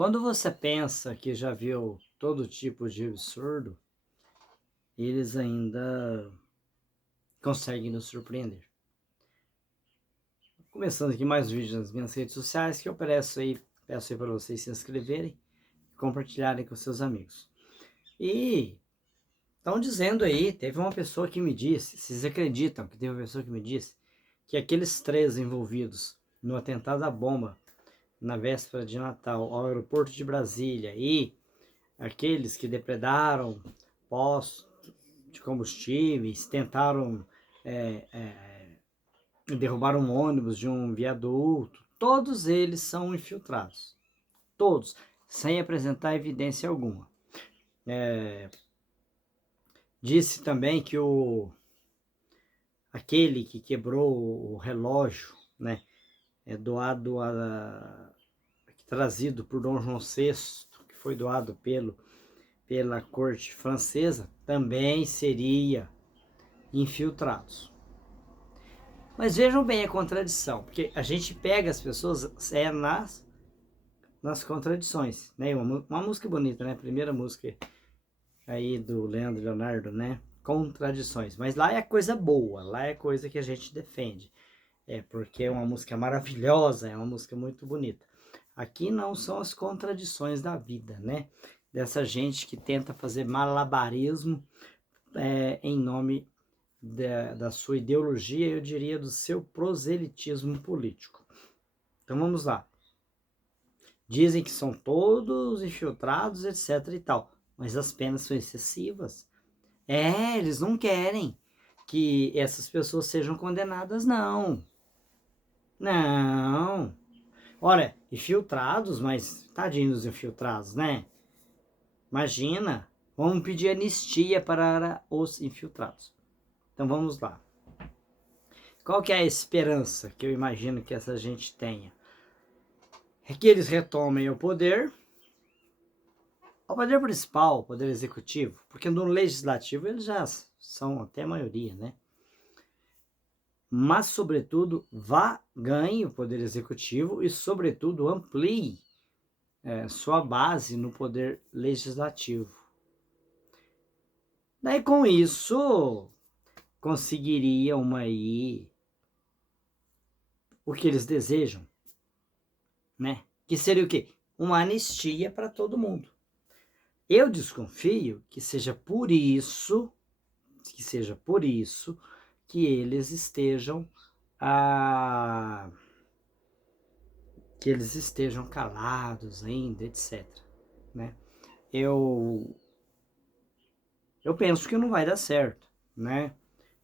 Quando você pensa que já viu todo tipo de absurdo, eles ainda conseguem nos surpreender. Começando aqui mais vídeos nas minhas redes sociais que eu peço aí para vocês se inscreverem e compartilharem com seus amigos. E estão dizendo aí, teve uma pessoa que me disse, vocês acreditam que teve uma pessoa que me disse que aqueles 3 envolvidos no atentado à bomba na véspera de Natal ao aeroporto de Brasília e aqueles que depredaram postos de combustíveis, tentaram derrubar um ônibus de um viaduto, todos eles são infiltrados. Todos, sem apresentar evidência alguma. Disse também que aquele que quebrou o relógio, né, trazido por Dom João VI, que foi doado pela corte francesa, também seria infiltrados. Mas vejam bem a contradição, porque a gente pega as pessoas nas contradições, né? Uma música bonita, né? Primeira música aí do Leandro Leonardo, né? Contradições. Mas lá é coisa boa, lá é coisa que a gente defende. Porque é uma música maravilhosa, é uma música muito bonita. Aqui não são as contradições da vida, né? Dessa gente que tenta fazer malabarismo em nome da sua ideologia, eu diria do seu proselitismo político. Então vamos lá. Dizem que são todos infiltrados, etc e tal, mas as penas são excessivas. Eles não querem que essas pessoas sejam condenadas, não. Não. Olha, infiltrados, mas tadinhos dos infiltrados, né? Imagina, vamos pedir anistia para os infiltrados. Então vamos lá. Qual que é a esperança que eu imagino que essa gente tenha? É que eles retomem o poder principal, o poder executivo, porque no legislativo eles já são até a maioria, né? Mas, sobretudo, ganhe o poder executivo e, sobretudo, amplie sua base no poder legislativo. Daí, com isso, conseguiriam aí o que eles desejam, né? Que seria o quê? Uma anistia para todo mundo. Eu desconfio que seja por isso que eles estejam calados ainda, etc. Né? Eu penso que não vai dar certo, né?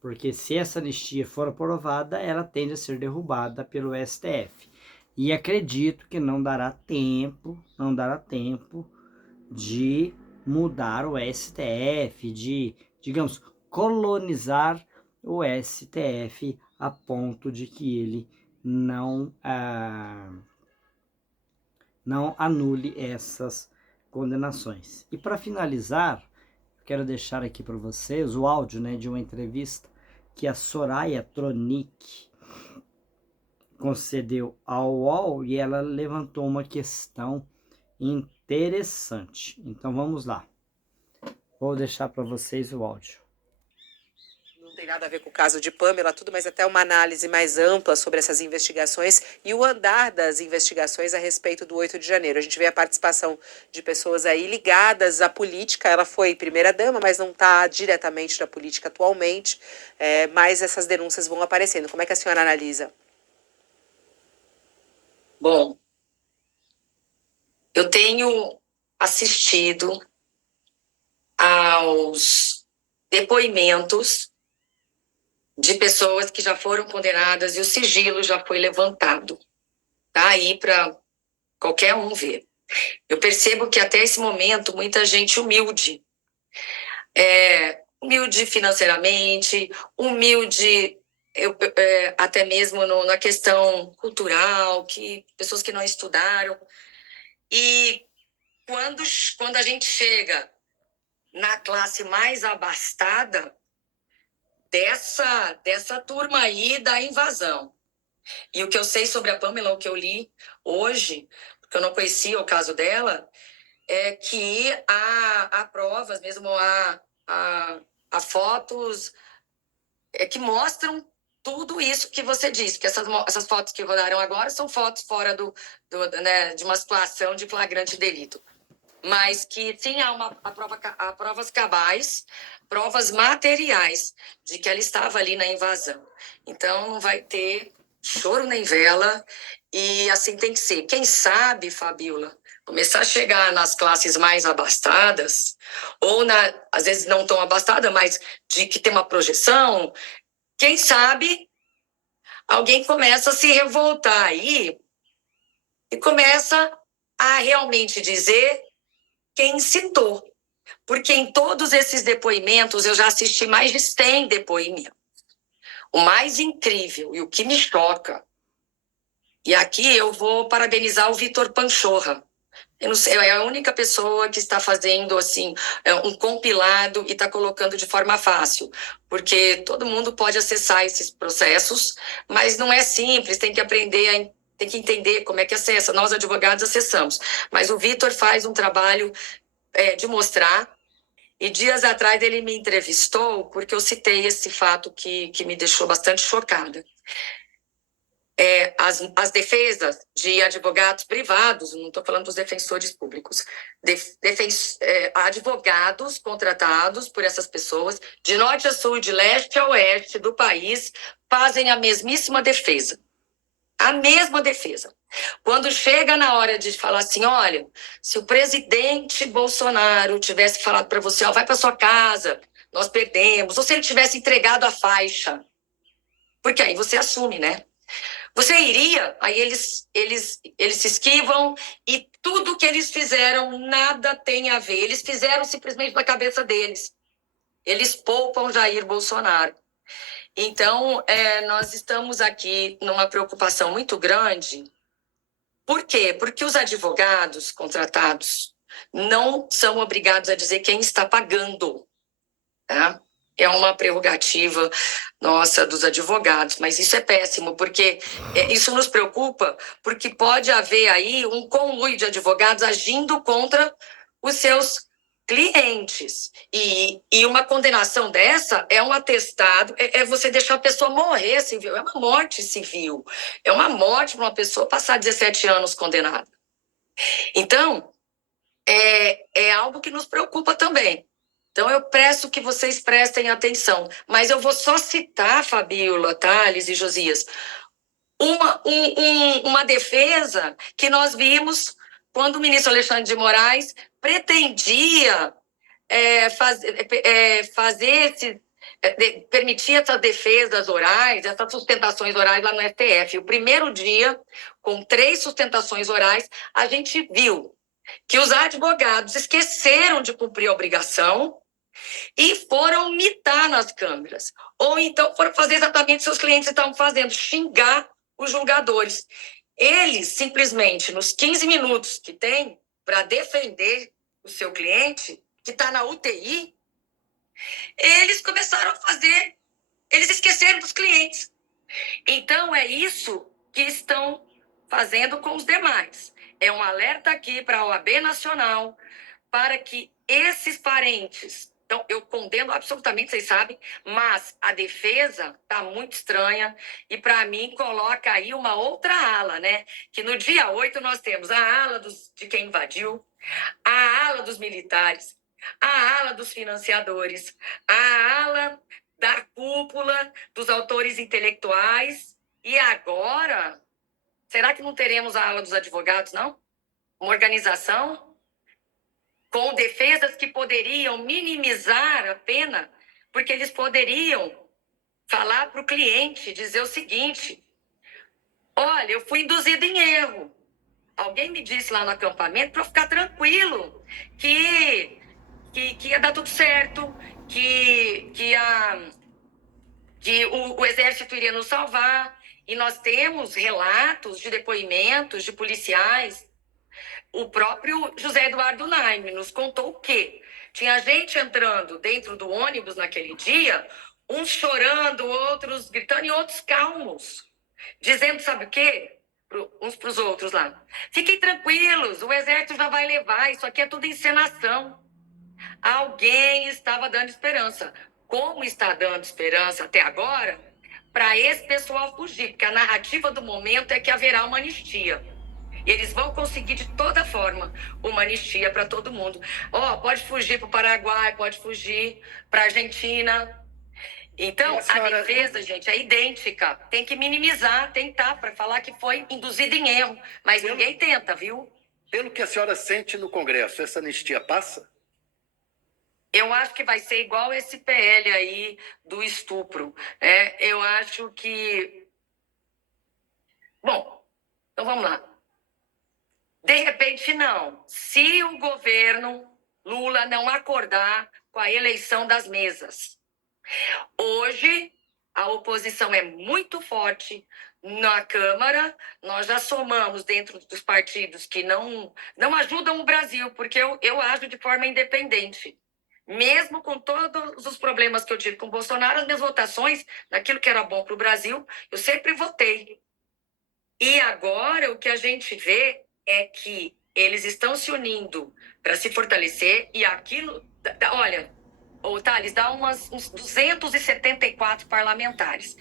Porque se essa anistia for aprovada, ela tende a ser derrubada pelo STF. E acredito que não dará tempo de mudar o STF, de, digamos, colonizar o STF a ponto de que ele não anule essas condenações. E para finalizar, quero deixar aqui para vocês o áudio, né, de uma entrevista que a Soraya Tronic concedeu ao UOL e ela levantou uma questão interessante. Então vamos lá. Vou deixar para vocês o áudio. Não tem nada a ver com o caso de Pamela, tudo, mas até uma análise mais ampla sobre essas investigações e o andar das investigações a respeito do 8 de janeiro. A gente vê a participação de pessoas aí ligadas à política. Ela foi primeira-dama, mas não está diretamente na política atualmente. Mas essas denúncias vão aparecendo. Como é que a senhora analisa? Bom, eu tenho assistido aos depoimentos de pessoas que já foram condenadas e o sigilo já foi levantado. Tá aí para qualquer um ver. Eu percebo que até esse momento muita gente humilde, humilde financeiramente, humilde até mesmo na questão cultural, pessoas que não estudaram. E quando a gente chega na classe mais abastada dessa turma aí da invasão. E o que eu sei sobre a Pamela, o que eu li hoje, porque eu não conhecia o caso dela, é que há provas, mesmo há fotos que mostram tudo isso que você disse, que essas fotos que rodaram agora são fotos fora né, de uma situação de flagrante delito. Mas que sim, há provas cabais, provas materiais de que ela estava ali na invasão. Então, não vai ter choro nem vela, e assim tem que ser. Quem sabe, Fabiola, começar a chegar nas classes mais abastadas, ou às vezes não tão abastada, mas de que tem uma projeção, quem sabe alguém começa a se revoltar aí e começa a realmente dizer quem citou. Porque em todos esses depoimentos, eu já assisti mais de 100 depoimentos. O mais incrível e o que me choca, e aqui eu vou parabenizar o Vitor Panchorra. Eu não sei, é a única pessoa que está fazendo assim um compilado e está colocando de forma fácil, porque todo mundo pode acessar esses processos, mas não é simples, tem que aprender, tem que entender como é que acessa. Nós, advogados, acessamos, mas o Vitor faz um trabalho de mostrar. E dias atrás ele me entrevistou porque eu citei esse fato que me deixou bastante chocada. As defesas de advogados privados, não estou falando dos defensores públicos, advogados contratados por essas pessoas, de norte a sul, de leste a oeste do país, fazem a mesmíssima defesa. A mesma defesa. Quando chega na hora de falar assim, olha, se o presidente Bolsonaro tivesse falado para você, ó, vai para sua casa, nós perdemos, ou se ele tivesse entregado a faixa, porque aí você assume, né? Você iria, aí eles se esquivam e tudo que eles fizeram nada tem a ver. Eles fizeram simplesmente da cabeça deles. Eles poupam Jair Bolsonaro. Então, nós estamos aqui numa preocupação muito grande. Por quê? Porque os advogados contratados não são obrigados a dizer quem está pagando. Tá? É uma prerrogativa nossa dos advogados, mas isso é péssimo, porque isso nos preocupa, porque pode haver aí um conluio de advogados agindo contra os seus clientes. E uma condenação dessa é um atestado, é você deixar a pessoa morrer civil, é uma morte civil, é uma morte para uma pessoa passar 17 anos condenada. Então, é algo que nos preocupa também. Então, eu peço que vocês prestem atenção. Mas eu vou só citar, Fabiola, Thales e Josias, uma defesa que nós vimos quando o ministro Alexandre de Moraes pretendia permitir essas defesas orais, essas sustentações orais lá no STF. O primeiro dia, com 3 sustentações orais, a gente viu que os advogados esqueceram de cumprir a obrigação e foram mitar nas câmeras. Ou então foram fazer exatamente o que seus clientes estavam fazendo, xingar os julgadores. Eles, simplesmente, nos 15 minutos que tem para defender o seu cliente, que está na UTI, eles começaram a fazer, eles esqueceram dos clientes. Então, é isso que estão fazendo com os demais. É um alerta aqui para a OAB Nacional, para que esses parentes... Então, eu condeno absolutamente, vocês sabem, mas a defesa está muito estranha e, para mim, coloca aí uma outra ala, né? Que no dia 8 nós temos a ala de quem invadiu, a ala dos militares, a ala dos financiadores, a ala da cúpula dos autores intelectuais. E agora, será que não teremos a ala dos advogados, não? Uma organização com defesas que poderiam minimizar a pena, porque eles poderiam falar para o cliente, dizer o seguinte: olha, eu fui induzido em erro. Alguém me disse lá no acampamento para eu ficar tranquilo, que ia dar tudo certo, que o exército iria nos salvar. E nós temos relatos de depoimentos de policiais. O próprio José Eduardo Naime nos contou que tinha gente entrando dentro do ônibus naquele dia, uns chorando, outros gritando e outros calmos, dizendo, sabe o quê? uns para os outros lá. Fiquem tranquilos, o exército já vai levar, isso aqui é tudo encenação. Alguém estava dando esperança. Como está dando esperança até agora, para esse pessoal fugir, porque a narrativa do momento é que haverá uma anistia. E eles vão conseguir de toda forma uma anistia para todo mundo. Pode fugir para o Paraguai, pode fugir para a Argentina. Então, a defesa, gente, é idêntica. Tem que minimizar, tentar, para falar que foi induzido em erro. Mas ninguém tenta, viu? Pelo que a senhora sente no Congresso, essa anistia passa? Eu acho que vai ser igual esse PL aí do estupro. Eu acho que... Bom, então vamos lá. De repente, não. Se o governo Lula não acordar com a eleição das mesas. Hoje, a oposição é muito forte na Câmara. Nós já somamos dentro dos partidos que não ajudam o Brasil, porque eu ajo de forma independente. Mesmo com todos os problemas que eu tive com o Bolsonaro, as minhas votações, naquilo que era bom para o Brasil, eu sempre votei. E agora o que a gente vê é que eles estão se unindo para se fortalecer e aquilo... Olha, Thales, dá uns 274 parlamentares.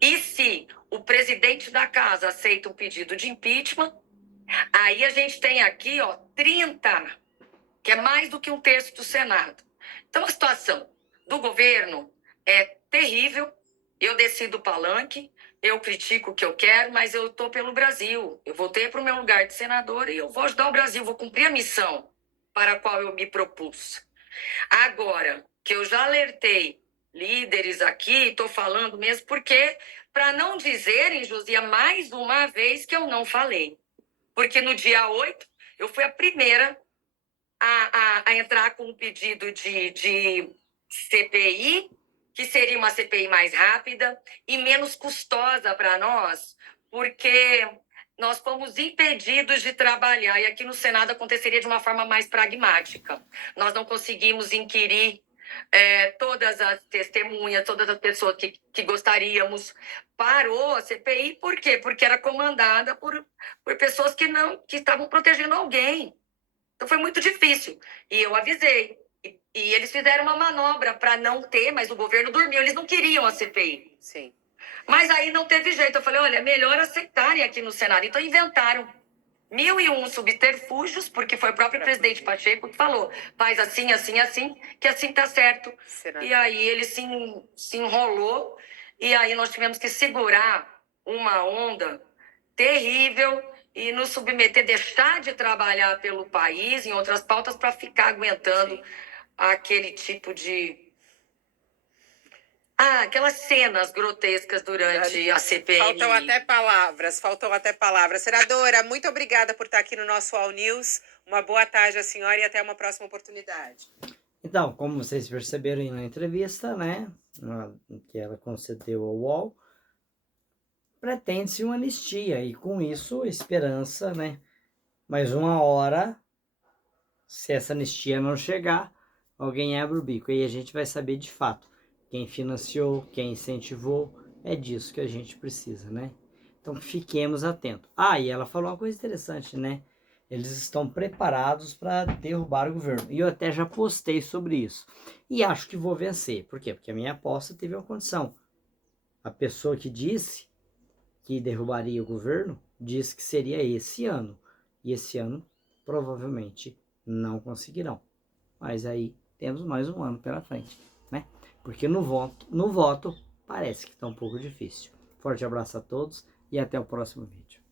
E se o presidente da casa aceita um pedido de impeachment, aí a gente tem aqui 30, que é mais do que um terço do Senado. Então, a situação do governo é terrível. Eu decido o palanque, eu critico o que eu quero, mas eu estou pelo Brasil. Eu voltei para o meu lugar de senadora e eu vou ajudar o Brasil, vou cumprir a missão para a qual eu me propus. Agora, que eu já alertei líderes aqui, estou falando mesmo porque, para não dizerem, Josia, mais uma vez que eu não falei. Porque no dia 8, eu fui a primeira a entrar com um pedido de CPI, que seria uma CPI mais rápida e menos custosa para nós, porque nós fomos impedidos de trabalhar, e aqui no Senado aconteceria de uma forma mais pragmática. Nós não conseguimos inquirir todas as testemunhas, todas as pessoas que gostaríamos. Parou a CPI, por quê? Porque era comandada por pessoas que estavam protegendo alguém. Então foi muito difícil. E eu avisei. E eles fizeram uma manobra para não ter, mas o governo dormiu. Eles não queriam a CPI. Sim. Mas aí não teve jeito. Eu falei, olha, é melhor aceitarem aqui no Senado. Então inventaram 1001 subterfúgios, porque foi o próprio presidente Pacheco que falou, faz assim, assim, assim, que assim tá certo. Será? E aí ele se enrolou, e aí nós tivemos que segurar uma onda terrível e nos submeter, deixar de trabalhar pelo país em outras pautas para ficar aguentando aquele tipo de... aquelas cenas grotescas durante a CPI. Faltam até palavras. Senadora, muito obrigada por estar aqui no nosso All News. Uma boa tarde à senhora e até uma próxima oportunidade. Então, como vocês perceberam aí na entrevista, né, que ela concedeu ao UOL, pretende-se uma anistia e com isso esperança, né, mas uma hora, se essa anistia não chegar, alguém abre o bico e a gente vai saber de fato quem financiou, quem incentivou, é disso que a gente precisa, né? Então fiquemos atentos. E ela falou uma coisa interessante, né? Eles estão preparados para derrubar o governo. E eu até já postei sobre isso. E acho que vou vencer. Por quê? Porque a minha aposta teve uma condição. A pessoa que disse que derrubaria o governo, disse que seria esse ano. E esse ano, provavelmente, não conseguirão. Mas aí, temos mais um ano pela frente, né? Porque no voto parece que está um pouco difícil. Forte abraço a todos e até o próximo vídeo.